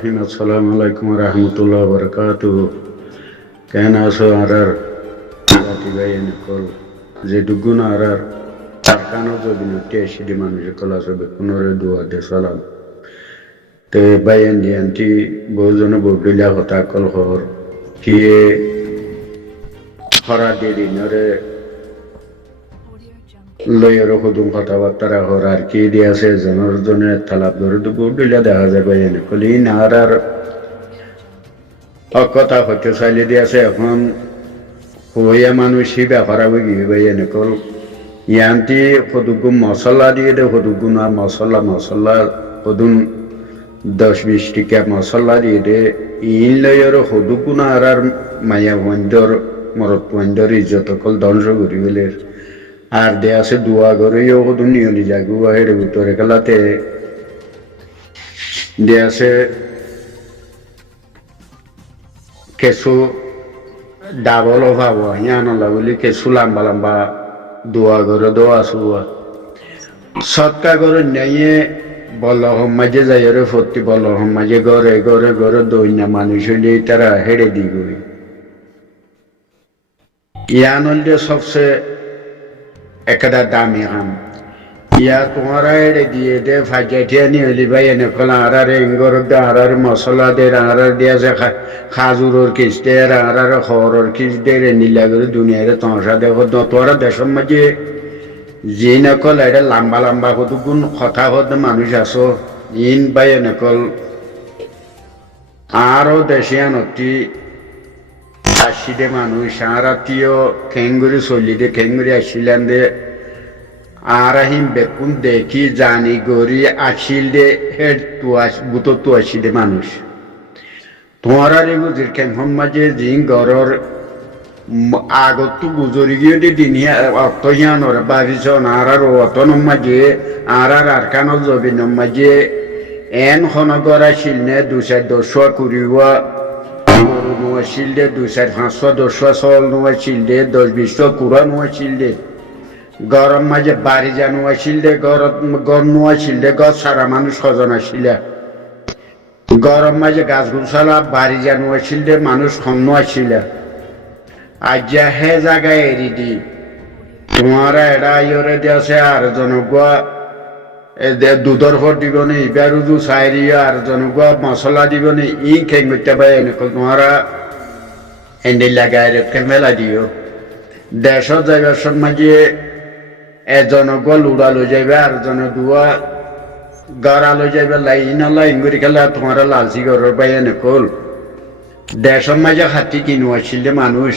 রহিম আসসালামু আলাইকুম রহমতুল্লাহ বরকাতু কেন আছো আর জাতি ভাই এনেকল যে দুগুণ আর কারখানো যদি নটি আসি দি মানুষ কল আছে বেকুনরে দোয়া দে সালাম তে ভাই এনডি আন্টি বহুজনে বদলিয়া হতা কল হর কিয়ে হরা দেরি নরে লয়ের হুদুম কথাবার্তা হর আর কি দিয়ে আছে জনের জনে তালাব ধরে তো বদলিয়া দেখা যায় ভাই এনেকল ই নার আর কথা হতে চাইলে দিয়ে আছে এখন হইয়া মানুষই ব্যাপার হবে কি ভাই এনেকল ইয়ান্তি সদুগুণ মশলা দিয়ে দে সদুগুণ আর মশলা সদুন 10-20 টিকা মশলা দিয়ে দে ইন লয়ের সদুগুণ আর মায়া বন্ধর মরত বন্ধর ইজ্জত অকল ধ্বংস করি বলে আর দে আছে দোয়া করেও সদু নিয়লি জাগু হেড়ে ভিতরে খেলাতে দে আছে কেঁচু ডাবল অভাব হিয়ানলা বলি কেঁচু লাম্বা লাম্বা দোয়া করে দোয়া শুয়া সৎকা করে নিয়ে বল মাঝে যাই রে ফতি বল মাঝে ঘরে ঘরে ঘরে দইনা মানুষ হইলে তারা হেড়ে দি গই ইয়ান হইলে সবচেয়ে একটা দামি কাম ইয়া তোমারা হেড়ে দিয়ে দে ফাঁকিয়া নিয়ে হলি ভাই এনে কলা আরারে ইঙ্গর দে আরারে মশলা দে আরার দিয়া যে খাজুরের কিস দে আরারে খবরের কিস দে রে নীলা করে দুনিয়ারে তমসা দেখো তোরা দেশের মাঝে যে নকল এটা লম্বা লম্বা কতগুণ কথা হতে মানুষ আছো ইন বাই নকল আরো দেশিয়ানতি আসি দে মানুষ আর আত্মীয় খেঙ্গুরি চলি দে খেঙ্গুরি আসিলেন দে আর আহিম বেকুন দেখি জানি গড়ি আসিল দে হেড বুতো তো আসি দে মানুষ তোমার আর বুঝির কেমন মাঝে জিং ঘরের আগত তো গুজরি গিয়ে দিন অর্থ হিয়ানোর বাড়িছ আর অতন মাঝে আর কানো জবিন মাঝে এন খনগর আসিল নে 200-200 করিব গরু নোয়াছিল দে 200-500-200 চল নোয়াছিল দে 10-20 কুড়া নোয়াছিল দে গরম মাঝে বাড়ি যা নোয়াছিল দে গর নোয়াছিল দে গছ সারা মানুষ সজন আসিল গরম মাঝে গাছ গুছালা বাড়ি যা নোয়াছিল দে মানুষ কম নোয়াছিল আজ্ঞা হে জায়গায় এরি দি তোমারা এরা ইয়রে দিয়েছে আর জনগুয়া দুধর ফর দিব নি বেরুদু চাইরি আর জনগুয়া মশলা দিব নি ই খেয়ে করতে পারে এনেক তোমারা এনে লাগাই রেখে মেলা দিও দেশের জায়গার মাঝে জনগুয়া লুড়া লো যাবে আর জনগুয়া গড়া লো যাবে লাইন করে খেলা তোমারা লালচি ঘরের পাই এনেকল দেশের মাঝে হাতি কিনো আসছিল মানুষ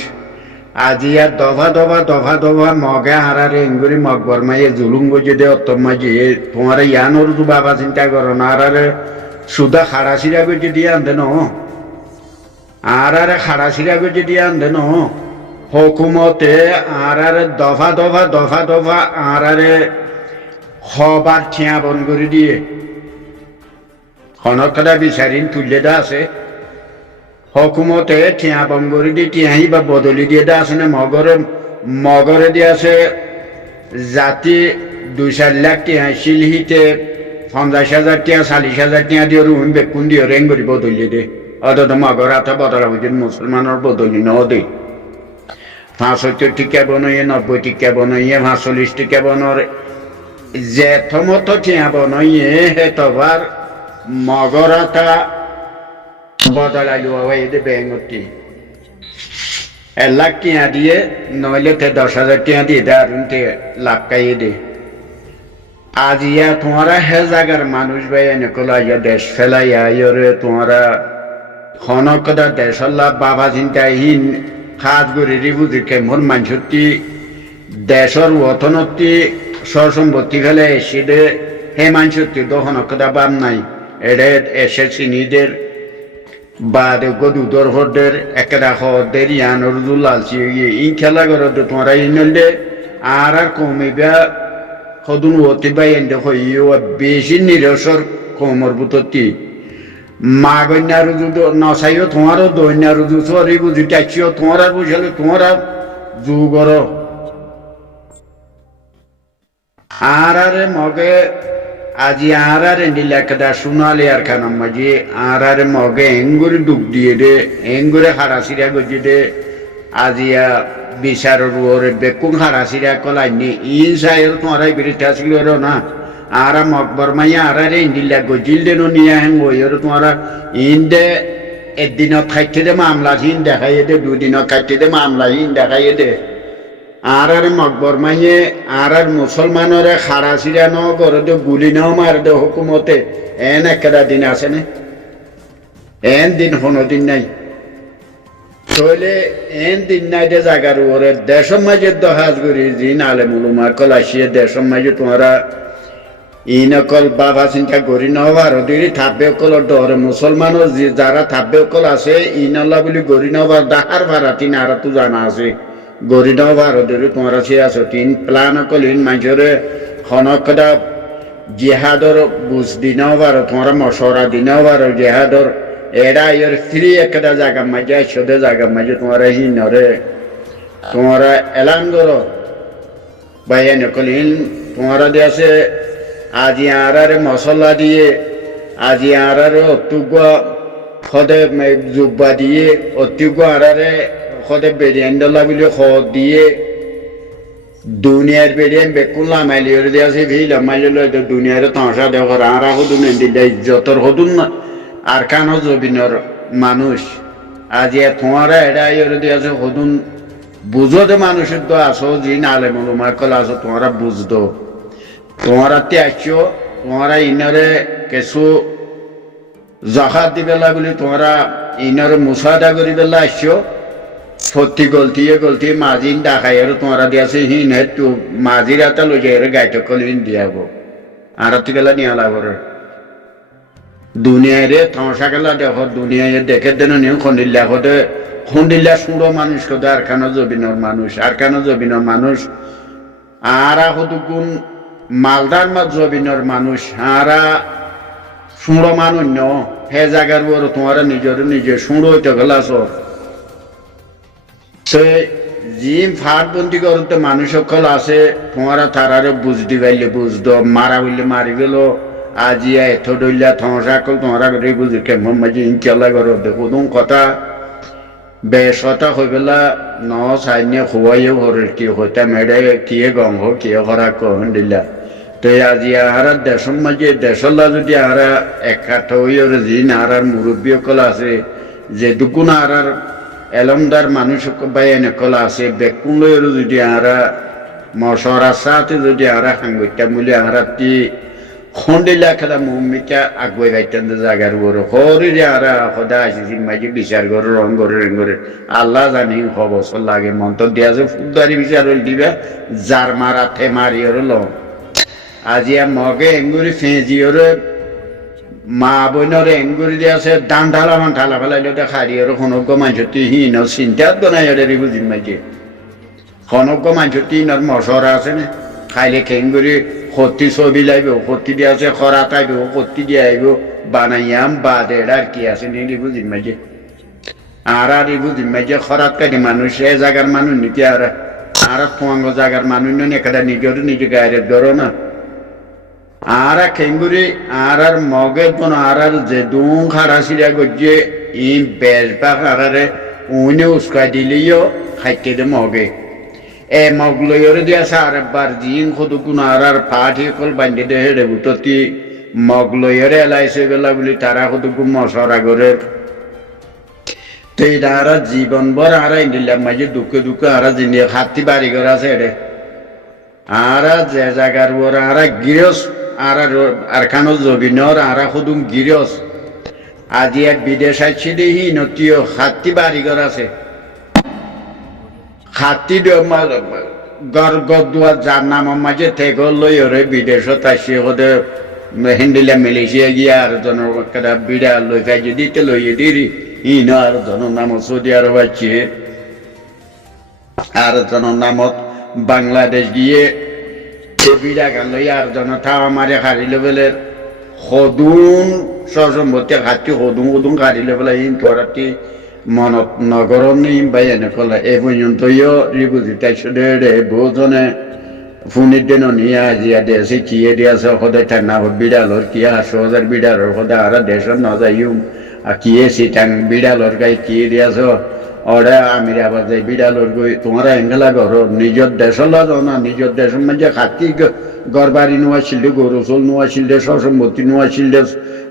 আজি আর দফা মগে হারারে ইঙ্গুরি মগ বরমাইয়ে জুলুম গজে দে অত মাঝে তোমার ইয়ানোর তো বাবা চিন্তা করো না আরারে সুদা খাড়াছিরা গজে দিয়ে আনতে ন আরারে খাড়াছিরা গজে দিয়ে আনতে ন হকুমতে আরারে দফা আরারে হবার ঠিয়া বন করে দিয়ে খনকটা বিচারিন তুললে দা আছে হকুমতে ঠিয়া বঙ্গরি দিয়ে টিয়াহি বা বদলি দিয়ে দা আছে না মগরে দিয়ে আছে জাতি 2-4 লাখ টিয়া শিলহিতে 50,000 টিয়া 40,000 টিয়া দিয়ে রুম বেকুন দিয়ে রেং করি বদলি দে অত মগর হাতে বদলা বুঝি মুসলমানের বদলি ন দে 75 টিকা বনাইয়ে 90 টিকা বনাইয়ে 45 টিকা বনর যে থমত টিয়া বনাইয়ে হে তবার মগর হাতা বদলা লুয়া দে ব্যাঙ্গটি 1 লাখ টিয়া দিয়ে নইলে 10,000 টিয়া দিয়ে দারুনতে লাভ খাইয়ে দে আজ ইয়া তোমারা হে জায়গার মানুষ ভাই এনেকলা ইয়া দেশ ফেলাইয়া ইয়রে তোমারা খনকদা দেশল্লা বাবা চিন্তাহীন খাজ করে বুঝি কেমন মানুষটি দেশের অর্থনৈতি সরসম্পত্তি ফেলে এসে দে হে মানুষটি তো খনকদা বাম নাই এডে এসে চিনিদের বা দুধর হদের একটা হদের ইয়ানোর লালচি ই খেলা করে তোমরা ইনলে আর কমিবা সদুন অতি বা এনে হইও বেশি নিরসর কমর বুততি মা গন্যার যদি নচাইও তোমারও দৈন্যার সরি বুঝি টাইছিও তোমারা বুঝালে তোমরা যুগর আর মগে আজি আরার এন্ডিলা কদা সোনালি আর খানাম মাঝে আরার মগে এঙ্গুরি ডুব দিয়ে দে এঙ্গুরে হারাসিরা গজি দে আজিয়া বিচারের ওরে বেকুন হারাসিরা কলাইনি ইন সাইল তোমারাই বিরিটা ছিল না আরা মকবর মাইয়া আরারে এন্ডিলা গজিল দে নিয়া হেং ওয়র তোমারা ইন্দে একদিনত খাইতে দে মামলা হিন দেখাই দে দুদিনত খাইতে দে মামলা হিন দেখাই দে আর মকবর মাইয়ে আর মুসলমানরে খারাসিরা ন করে দে গুলি নাও মার দে হুকুমতে এন একটা দিন আছে না এন দিন কোনো দিন নাই চলে এন দিন নাই দে জাগার ওরে দেশের মাঝে দহাজ করি দিন আলে মুলুমা কল আসিয়ে দেশের মাঝে তোমরা ইনকল বাবা চিন্তা করি নবার দিদি থাকবে কল ডরে মুসলমান যারা থাকবে কল আছে ইনল্লা বলি গরি নবার ডাহার ভাড়া তিন আর তো জানা আছে গরি নবার দিদি তোমরা সে আছো তিন প্লান কল ইন মাঝরে খনকদা জিহাদর বুঝ দিনবার তোমরা মশরা দিনবার জিহাদর এরা এর ফ্রি একটা জায়গা মাঝে সদে জায়গা মাঝে তোমরা হিনরে তোমরা এলান করো বাইন কল ইন তোমরা দিয়ে আছে আজি আরারে মশলা দিয়ে আজি আরারে অতুগা খদে জুব্বা দিয়ে অতুগা আরারে খদে বেরিয়ান ডলা বিলে খ দিয়ে দুনিয়ার বেরিয়ান বেকুল্লা মাইলিয়র দিয়ে আছে ভিলা মাইল দুনিয়ার তাঁসা দেখর আরা হদুন দিলে ইজ্জতর হদুন না আর কানো জবিনর মানুষ আজি তোমারা এটা ইয়র দিয়ে আছে হদুন বুঝতে মানুষের তো আসো যে নালে মলুমা কল আসো তোমরা বুঝতো তোমরা তে আসছো তোমরা ইনরে কিছু জাকাত দিবেলা বলে তোমরা ইনরে মুসাদা করি বেলা আসছো সত্যি গলতি মাজিন দেখাই আর তোমরা দিয়েছে হিন তো মাজির একটা লই যাই গাইতে কলিন দিয়াব আর গেলা নিয়ে লাগবে দুনিয়ারে থামসা গেলা দেখো দুনিয়ায় দেখে দেন নিয়ে খন্ডিল্লা সুড়ো মানুষ কোথায় আর কেন জবিনর মানুষ আর হতুকুন মালদার মাত জবিনর মানুষ হারা সুড়ো মানুষ ন হে জায়গার বড় তোমার নিজে সুড়ো হইতে গেলাস সে জিম ফাটবন্দি করতে মানুষ সকল আছে তোমারা তারারে বুঝতে পারলে বুঝতো মারা হইলে মারি গেল আজিয়া এত ডইলা থমসা কল তোমরা করে বুঝি কেমন মাঝে ইনশাল্লাহ করো দেখো তুমি কথা বেশতা হয়ে পেলা ন সাইনে খুয়াইও ঘরের কি হইতা মেডে কিয়ে গং হো কিয়ে করা কহন দিলা তো আজি আহার দেশের মাঝে দেশলা যদি আহারা একাঠ হইর জিন আহার মুরব্বী সকল আছে যে দুগুণ আহার এলমদার মানুষ বাইন সকল আছে বেকুন লইর যদি আহারা মশরার সাথে যদি আহারা সাংগত্যা মূল্য আহারা তি খন্ডিলা খেলা মুমিকা আগুয়ে গাইতেন জাগার বড় হরিরে আরা খোদা আসিস মাঝে বিচার করে রং করে আল্লাহ জানি খবর লাগে মন্ত্র দিয়া যে ফুদারি বিচার দিবা যার মারা থে মারিওর ল আজিয়া মগে এঙ্গুরি ফেঁজিওর মা বোনের এঙ্গুরি দিয়া আছে দান ঢালা ফেলাইলে খারিওর খনজ্ঞ মানুষ তুই হিন চিন্তাত গনাই রে বুঝিম মাঝে খনজ্ঞ মানুষ তিনর মশরা আছে না খাইলে খেঙ্গুরি সত্যি ছবি লাগবে সত্যি দিয়ে আছে খরা তাইব সত্যি দিয়ে আইব বানাইয়াম বাদে আর কি আছে নিলি বুঝিম মাঝে আর বুঝিম মাঝে খরাত কাটি মানুষ এ জায়গার মানুষ নিতে আর তোমাঙ্গ জায়গার মানুষ নয় একটা নিজে গায়ে ধরো না আর খেঙ্গুরি আর মগে বোন আর যে দুং খারা সিরা গজিয়ে ই বেশ বা খারারে উনি উস্কাই দিলেও খাইতে দে মগে এ মগলয়রে দিয়া সার বার জিন খদু গুনার পাঠি কল বান্ধি দে হেড়ে বুততি মগলয়রে এলাইছে বেলা বলি তারা খদু গু মশরা করে তেই তারা জীবন ভর আর ইন্দিলাম মাঝে দুঃখে আর জিনি হাতি বাড়ি করে আছে রে আর যে জায়গার ওর আর গিরস আর খানো জবিনর আর খদুম গিরস আজি এক বিদেশ আছে দেহি নতিও হাতি বাড়ি করে আছে হাতি গড়গড়ুয়া যার নাম মাঝে থেকে লই ওরে বিদেশত আসি ওদের হিন্দিলা মালয়েশিয়া গিয়া আর জনের বিড়া লই খাইছে দিতে লইয়ে দিরি ইন আর জনের নাম সৌদি আরব আছে আর জনের নামত বাংলাদেশ গিয়ে বিড়া গান লই আর জন থাওয়া মারে হারিল বেলে সদুন সসম্পত্তি হাতি সদুন হারিল বেলা ইন তোরাতি মনত নগর নেই বাই এনে কলা এ পর্যন্ত বুঝি তাই রে বহুজনে ফুনির দিন নিয়ে আজিয়া দিয়েছে কিয়ে দিয়েছে সদায় ঠান্ডা বিড়ালর কিয়ে 8,000 বিড়ালর সদায় আর দেশের ন যাইম আর কিয়ে সিটাং বিড়ালর গাই কিয়ে দিয়েছ ওরা আমির আবার যাই বিড়ালর গই তোমার এঙ্গেলা ঘর নিজের দেশর লাগাও না নিজের দেশের মাঝে খাতি ঘর বাড়ি নোয়াছিল গরু চল নোয়াছিল সসম্পত্তি নোয়াছিল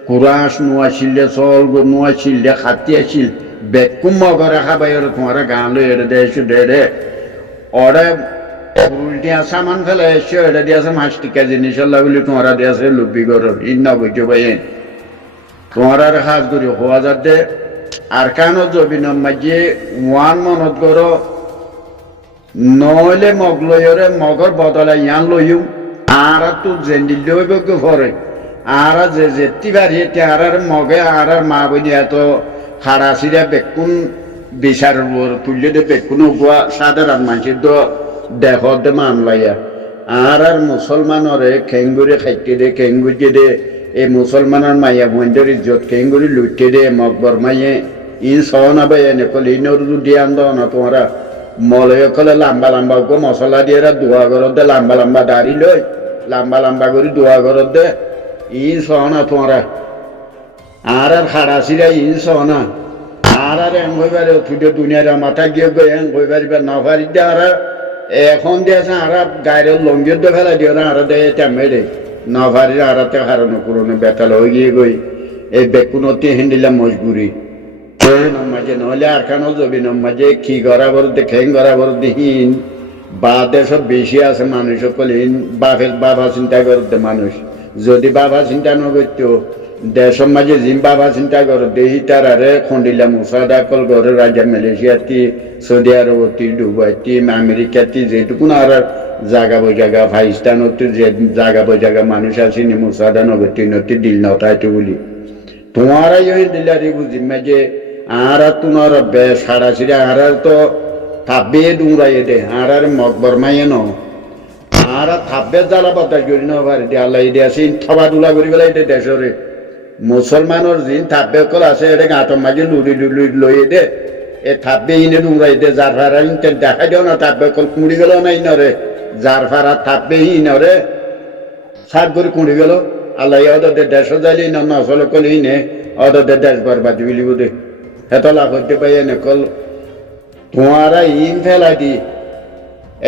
কুরাস নোয়াছিল চল নোয়াছিল খাতি আছিল বেকুম মগরে খাবাই তোমার গাঁ লই এড়ে দেশ দেড়ে ওরা উল্টিয়া সামান ফেলে এসছে এটা দিয়েছে 5 টাকা জিনিস বলে তোমরা দিয়েছে লুবি করো ইন্না বুঝছো ভাই তোমরা হাজ করি হওয়া যাতে আর কেন জবিন মাঝে ওয়ান মনত করো নইলে মগ লইরে মগর বদলে ইয়ান লইম আর তো জেন্দিল লইব কে ভরে আর যে যেতি বাড়ি আর মগে আর মা বলি এত হাড়াছিরা বেকুন বিচার তুললে দে বেকুন গোয়া সাধারণ মানুষের তো দেখতে মামলাইয়া আর মুসলমানরে খেঙ্গুরি খাইতে দে খেঙ্গুরি দে এই মুসলমানের মাইয়া বন্ধের ইজ্জত খেঙ্গুরি লুটে দে মকবর মাইয়ে ই সহনা বাই এনে কলে ইনর দিয়ে আন্দ না তোমরা মলয় কলে লম্বা লম্বা গো মশলা দিয়ে দোয়া ঘরত দে লম্বা লম্বা দাড়ি লই লম্বা লম্বা করে দোয়া ঘরত দে ই সহনা তোমরা আর খাড়াছিরা ই সহনা আর এং হইবারে তুই দুনিয়ার মাথা গিয়ে গো এং হইবারিবার না পারি দে আর এখন দিয়েছে আর গায়ের লঙ্গির দে ফেলা দিও না আর দেয় মেরে না পারি আরাতে হারানো পুরনো বেতাল হয়ে গিয়ে গই এই বেকুনতি হিন্দিলা মজবুরি মাঝে নহলে আর খানো জবি মাঝে কি গড়াবর দে খেং গড়াবর দিহীন বা দেশ বেশি আছে মানুষ সকলিন বাবা চিন্তা করতে মানুষ যদি বাবা চিন্তা নকরতো দেশের মাঝে জিম বাবা চিন্তা করো দেহি তার আরে খন্ডিলা মুসাদা কল ঘরে রাজা মালয়েশিয়াতি সৌদি আরবতি দুবাইতি আমেরিকাতি যেটুকুন আর জাগা বজাগা পাকিস্তানত যে জাগা বজাগা মানুষ আসেনি মুসাদা নগরতি নতি দিল নতাইতো বলি তোমারাই ওই দিলারি বুঝি মাঝে আর তোমার বেশ হাড়াছিরা আর তো থাকবে ডুংরাই দে আর মকবর মাইয়ে ন আর থাকবে জ্বালা বাতাস করি না পারি দিয়ে আল্লাহ দিয়ে আসি থবা দুলা করি পেলাই দেশরে মুসলমানের জিন থাকবে কল আছে এটা গাঁটর মাঝে লুড়ি লুড়ি লই দে এ থাকবে ইনে ডুংরাই দে যার ফারা ইনতে দেখা দিও না থাকবে কল কুড়ি গেল না ইনরে যার ফারা থাকবে ইনরে সাত করে কুড়ি গেল আল্লাহ ওদের দেশ যাইলি না নসল কল ইনে ওদের দেশ বরবাদ বিলি বুধে হেতলা করতে পাই এনে কল তোমারা ইন ফেলা দি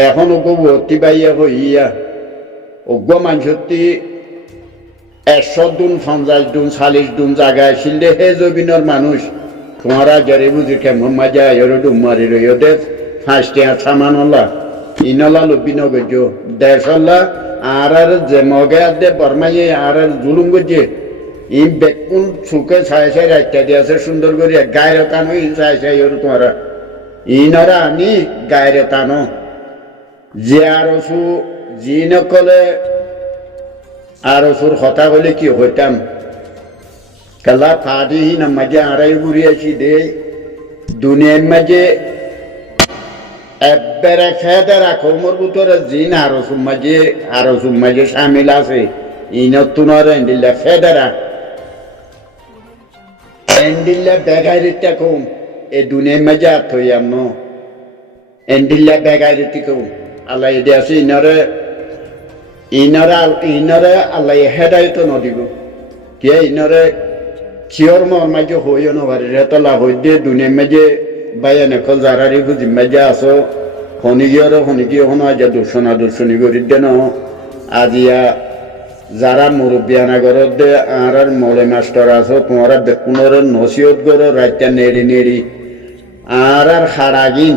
এখন ওগো ভর্তি পাইয়া হইয়া অজ্ঞ মানুষটি 100 দুন 50 দুন 40 দুন জায়গায় আসিল দে হে জবিনের মানুষ তোমারা জরে বুঝি কেমন মজা এরো ডুমারি রইতে 5 টাকা সামান হলা ইনলা লবিন গজ দেশলা আর যে মগে দে বর্মাইয়ে আর জুলুম গজে ই বেকুল সুখে ছায় ছায় রাখতে দিয়েছে সুন্দর করে গায়ের টানো ই ছায় ছায় এরো তোমারা ইনরা আনি গায়ের টানো যে আরো সু জি নকলে আর সুর কথা বলে কি হইতাম কালা ফাটি না মাঝে আড়াই ঘুরিয়েছি দে দুনিয়ার মাঝে একবারে খেতে রাখো মোর ভিতরে জিন আরো মাঝে সামিল আছে ইনতুনর এন্ডিল্লা ফেদারা এন্ডিল্লা বেগাইরিটা কম এ দুনিয়ার মাঝে আত্ময়াম ন এন্ডিল্লা বেগাইরিটি কম আল্লাহ এদে আছে ইনরে আল্লাহ হেদায়ত নদিব কে ইনরে কিয়র মর মাঝে হইও নবারি রেতলা হই দিয়ে দুনিয়ার মাঝে বাইয়া নেকল জারারি বুঝি মাঝে আসো হনিগিয়ে হনো আজ দর্শনী করি দেন আজিয়া যারা মুরব্বিয়ানা ঘরত দে আর মলে মাস্টার আছো তোমারা বেকুনর নসিহত করো রাইতা নেড়ি আর হারাগিন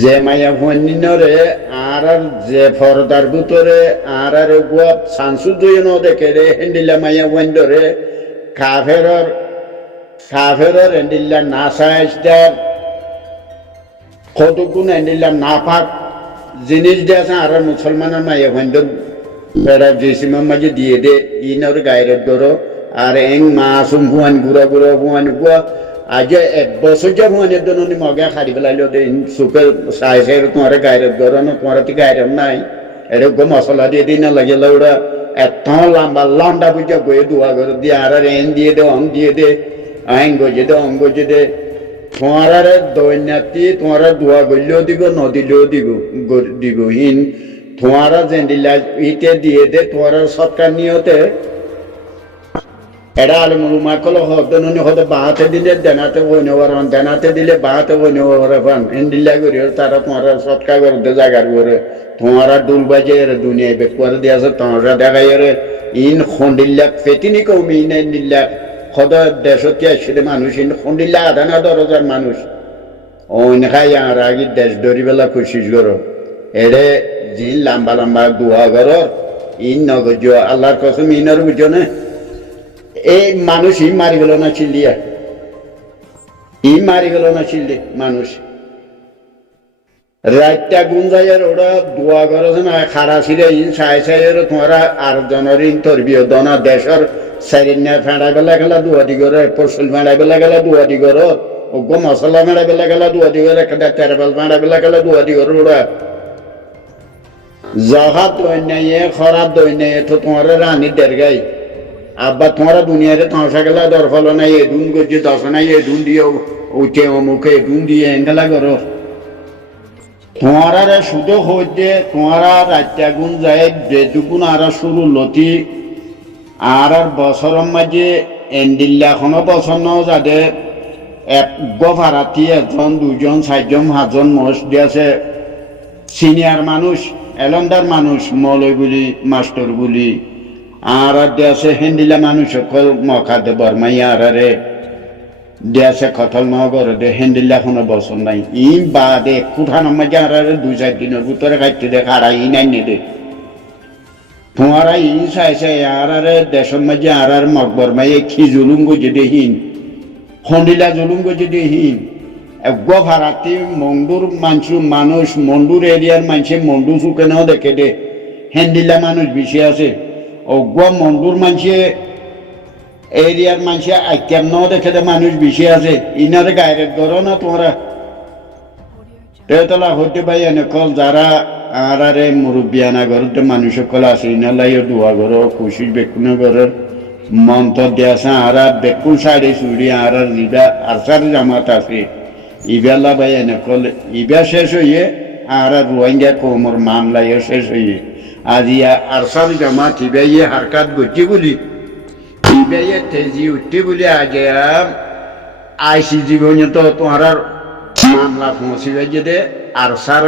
যে মায়া ভন্যরে আর যে ফরদার ভিতরে আর গুয়া সানসু জয়ন দেখে রে হেন্ডিলা মায়া ভন্ডরে কাফেরর হেন্ডিলা না সাইজদার কতগুণ হেন্ডিলা না পাক জিনিস দিয়েছে আর মুসলমানের মায়া ভন্ডর বেড়া জেসিমার মাঝে দিয়ে দে ইনর গায়ের ধরো আর এং মাসুম হুয়ান গুয়া আজ 1 বছর যা হুয়ানের জন্য মগে হারি পেলাইলো দে সুখে সাই তোমার গায়ের ধরো না তোমার তো গায়ের নাই এরকম মশলা দিয়ে দিই না লাগে ওরা এত লম্বা বুঝে গয়ে দোয়া করে দিয়ে আর এন দিয়ে দে অং দিয়ে দে আইন গজে দে অং গজে দে তোমার দৈন্যাতি তোমার দোয়া করলেও দিব নদিলেও দিব হিন তোমারা জেন্ডিলা ইতে দিয়ে দে তোমার সরকার নিয়তে এরা আলমুলুমা কল হদনি হতে বাহাতে দিলে দেনাতে বইনওয়ারন দেনাতে দিলে বাহাতে বইনওয়ার পান এন্ডিল্লা করি তারা তোমার সৎকা করতে জায়গার করে তোমারা ডুল বাজে দুনিয়ায় বেকুয়ার দিয়ে আছে তোমরা দেখাই ইন খন্ডিল্লা ফেতিনি কমি ইন এন্ডিল্লা হদ 180 মানুষ ইন খন্ডিল্লা আধা না 10,000 মানুষ অন্য খাই আর আগে দেশ ধরিবেলা কোশিশ করো এড়ে জিন লম্বা লম্বা দোয়া করো ইন নগজ আল্লাহর কসম ইনার বুঝো না এই মানুষ ই মারি গেল না চিল্লিয়া ই মারি গেল না চিল্লি মানুষ রাতটা গুঞ্জাইয়ের ওরা দোয়া করছে না খারা ছিঁড়ে ইন সাই সাইয়ের তোমরা আর জনের ইন তরবিও দনা দেশের সাইরিনা ফেঁড়াই বেলা গেলা দোয়া দি করে পরশুল ফেঁড়াই বেলা গেলা দোয়া দি করো ও গো মশলা ফেঁড়াই বেলা গেলা দোয়া দি করে একটা তেরবেল ফেঁড়াই বেলা গেলা দোয়া দি করে ওরা জহাত দৈন্যায় খরাব দৈন্যায় তো তোমার রানী দেরগাই আব্বা তোমরা দুনিয়াতে তাঁসা গেলা দরফল নাই এদুন করছে দশ নাই এদুন দিয়ে উঠে অমুখে এদুন দিয়ে এঙ্গেলা করো তোমারা সুযোগ হচ্ছে তোমারা রাত্যা গুণ যায় যেটুকুন আর শুরু লতি আর বছরের মাঝে এন্ডিল্লাখনো পছন্দ যাতে এক গফারাতি 1 2 4 5 মোষ দিয়েছে সিনিয়র মানুষ এলন্দার মানুষ মৌলই বলি মাস্টার বলি আর দেশে হেন্দিলা মানুষ সকল মখাদে বর্মাইয়া আরে দেশে কথল নগর দে হেন্দিলা কোনো বসন নাই ই বাদে কুঠানো মাঝে আর 2-4 দিনের ভিতরে খাইতে দে খারাই নাই নে দে তোমারা ই চাইছে আর দেশের মাঝে আর মগ বর্মাইয়ে কি জুলুম গজে দেহীন হন্দিলা জুলুম গজে দেহীন গফারাতি মন্ডুর মানুষ মন্ডুর এরিয়ার মানুষে মন্ডু চুকে নাও দেখে দে হেন্দিলা মানুষ বেশি আছে অজ্ঞ মন্ডুর মানুষে এরিয়ার মানুষে আইকেম নাও দেখে দে মানুষ বেশি আছে ইনারে গায়ের করো না তোমরা তেতলা হতে পাই এনে কল যারা আর মুরব্বিয়ানা ঘরতে মানুষ সকল আছে ইনালাই দোয়া করো খুশি বেকুন ঘরের মন্ত্র দিয়েছে আর বেকুন শাড়ি চুড়ি আর জিবা আর সার জামাত আছে ইবেলা ভাই এনে কল ইবা শেষ হইয়ে আর রোহিঙ্গা কোমর মামলায় শেষ হইয়ে আজিয়া আর সার জামাত ইবাইয়ে হারকাত গজ্জি বলি ইবাইয়ে তেজি উঠতে বলি আগে আইসিজি পর্যন্ত তোমার মামলা পৌঁছিবে যে আর সার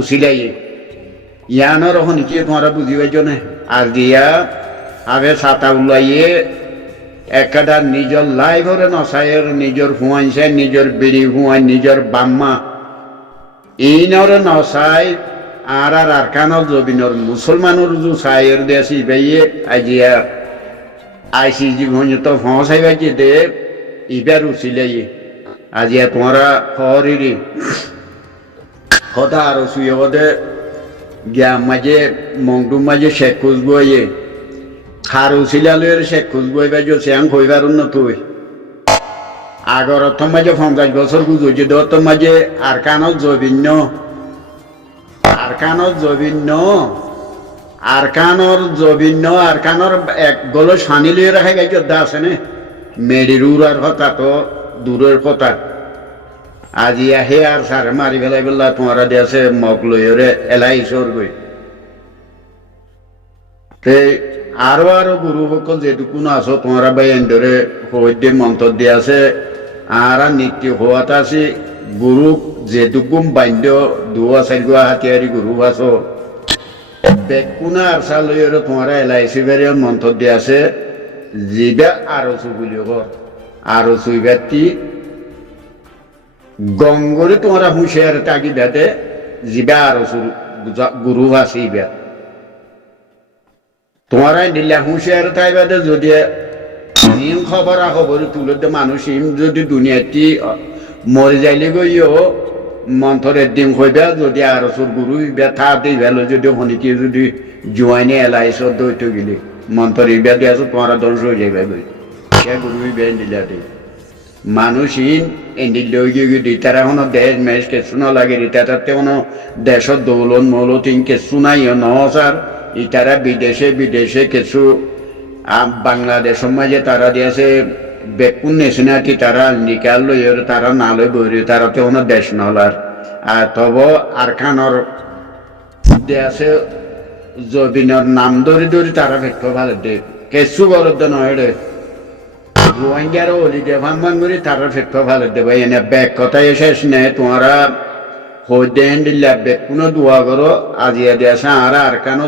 উচিলাইয়ে ইয়ানোর এখন কি তোমরা বুঝিবে না আর দিয়া আগে ছাতা উলাইয়ে একটা নিজের লাইভরে নসায়ের নিজের হুয়াইছে নিজের বিড়ি হুয়াই নিজের বাম্মা ইনর নসাই আর কানর জবিনর মুসলমানের যে সায়ের দেশি বেয়ে আজিয়া আইসি জীবন তো পৌঁছাইবা যে দে ইবার উচিলাই আজিয়া তোমরা হরিরি কথা আর সুয়ে গিয়া মাঝে মংডু মাঝে শেখ খুঁজবইয়ে খার উচিলালের শেখ খুঁজবই বাজো সেয়াং হইবার তুই আগর মাঝে 50 বছর গুজুজি দত মাঝে আর কানত জবিন্য আর কানত জবিন্য আর কানর এক গলো সানি লিয়ে রাখা গেছে আছে নে মেডির উড়ার কথা তো দূরের কথা আজি আহে আর সারে মারি ফেলাই বললা তোমারা দেশে মগ লইরে এলাই সর গই তে আরো গুরু সকল যেটুকুন আছো তোমরা বাই এন্ডরে হইতে মন্ত্র দিয়ে আছে আর নিত্য হওয়াত আছে গুরু যেটুকুম বান্ধ দুয়া চাইগুয়া হাতিয়ারি গুরু আছো বেকুনা আর চালইরে তোমরা এলাইসি বেরিয়ে মন্ত্র দিয়ে আছে জিবা আরো চুগুলি ঘর আরো চুইবাতি গঙ্গরে তোমরা হুঁশিয়ার তাকি বেতে জিবা আরো গুরু আছে ইবা তোমরা দিল্লা হুঁশিয়ার তাই বেতে যদি ইম খবর তুলে দে মানুষ ইম যদি দুনিয়াটি মরে যাইলে গইও মন্থরের ডিম হইবে যদি আরো সুর গুরু ইবা থা দিই ভেলো যদি হনিকে যদি জোয়াইনে এলাইছ দৈত গেলে মন্থর ইবা দিয়ে তোমরা ধ্বংস হয়ে যাবে গই সে গুরু ইবা দিলা দে মানুষ এন্ডিল লই দি তারা হন দেশ মেশ কেসু ন লাগে তাতে হন দেশত দৌলন মৌলতিন কেসু নাই নসার ইতারা বিদেশে কেসু বাংলাদেশের মাঝে তারা দিয়েছে বেকুন নেশনাটি তারা নিকাল লই তারা না লই বইরে তারা তো হন দেশ নলার আর তব আর খানর দেশে জবিনের নাম ধরে ধরে তারা ভেট্ট ভালো দে কেসু বরদ নয় রে রোহিঙ্গার অলি দে ভান ভান করে তারা ভেট্ট ভালো দেবে এনে ব্যাগ কথাই শেষ নেই তোমরা হইতে দিল্লা বেগ কোনো দোয়া করো আজিয়া দেশে আর কেন